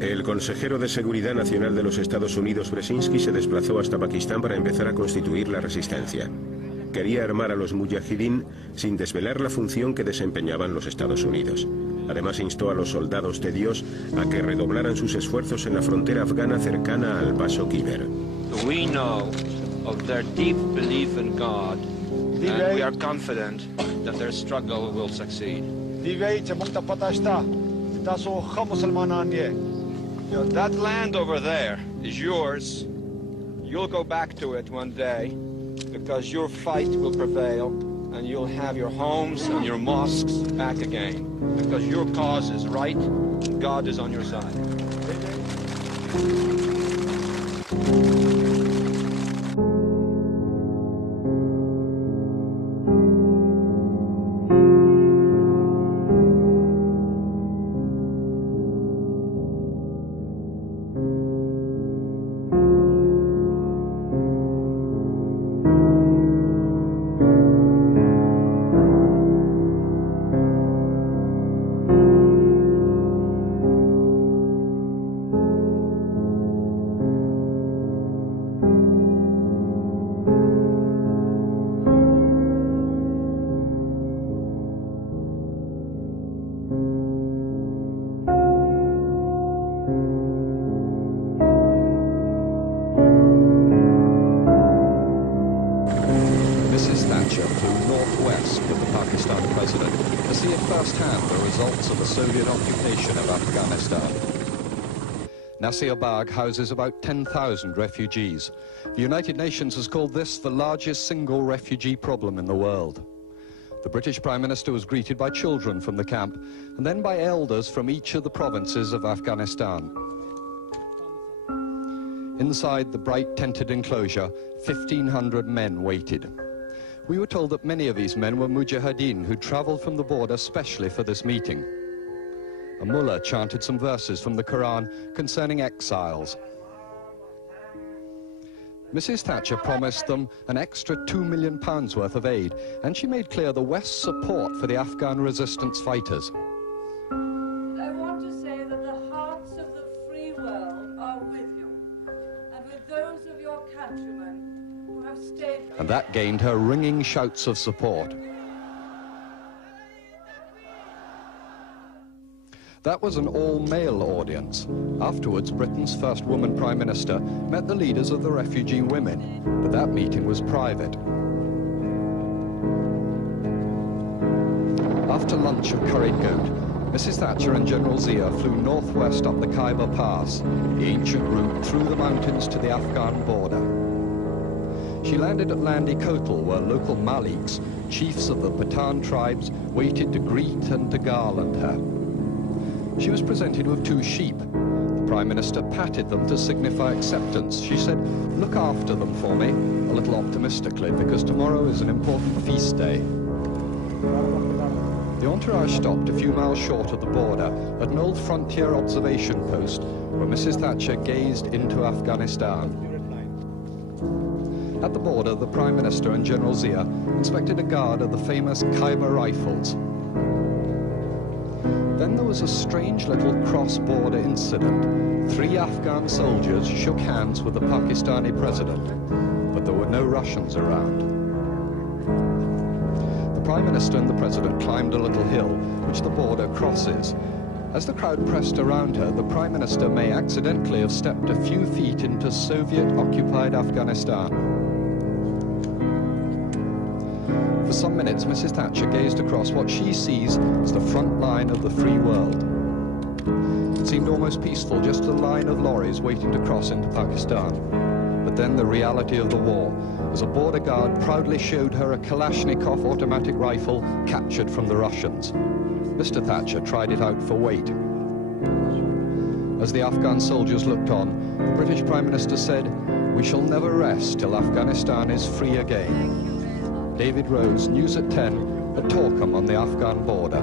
El consejero de Seguridad Nacional de los Estados Unidos, Brzezinski, se desplazó hasta Pakistán para empezar a constituir la resistencia. Quería armar a los mujahidín sin desvelar la función que desempeñaban los Estados Unidos. Además, instó a los soldados de Dios a que redoblaran sus esfuerzos en la frontera afgana cercana al paso Khyber. We know of their deep belief in God, and we are confident that their struggle will succeed. That land over there is yours. You'll go back to it one day because your fight will prevail and you'll have your homes and your mosques back again because your cause is right and God is on your side. Bagh houses about 10,000 refugees. The United Nations has called this the largest single refugee problem in the world. The British Prime Minister was greeted by children from the camp and then by elders from each of the provinces of Afghanistan. Inside the bright tented enclosure, 1,500 men waited. We were told that many of these men were mujahideen who travelled from the border specially for this meeting. A mullah chanted some verses from the Quran concerning exiles. Mrs. Thatcher promised them an extra £2 million worth of aid, and she made clear the West's support for the Afghan resistance fighters. I want to say that the hearts of the free world are with you, and with those of your countrymen who have stayed. And that gained her ringing shouts of support. That was an all-male audience. Afterwards, Britain's first woman Prime Minister met the leaders of the refugee women, but that meeting was private. After lunch at Curried Goat, Mrs. Thatcher and General Zia flew northwest up the Khyber Pass, the ancient route through the mountains to the Afghan border. She landed at Landi Kotal, where local Maliks, chiefs of the Pathan tribes, waited to greet and to garland her. She was presented with 2 sheep. The Prime Minister patted them to signify acceptance. She said, "Look after them for me," a little optimistically, because tomorrow is an important feast day. The entourage stopped a few miles short of the border at an old frontier observation post where Mrs. Thatcher gazed into Afghanistan. At the border, the Prime Minister and General Zia inspected a guard of the famous Khyber Rifles. Then there was a strange little cross-border incident. 3 Afghan soldiers shook hands with the Pakistani president, but there were no Russians around. The Prime Minister and the President climbed a little hill, which the border crosses. As the crowd pressed around her, the Prime Minister may accidentally have stepped a few feet into Soviet-occupied Afghanistan. For some minutes, Mrs. Thatcher gazed across what she sees as the front line of the free world. It seemed almost peaceful, just a line of lorries waiting to cross into Pakistan. But then the reality of the war, as a border guard proudly showed her a Kalashnikov automatic rifle captured from the Russians. Mr. Thatcher tried it out for weight. As the Afghan soldiers looked on, the British Prime Minister said, "We shall never rest till Afghanistan is free again." David Rose, News at 10, at Torkham on the Afghan border.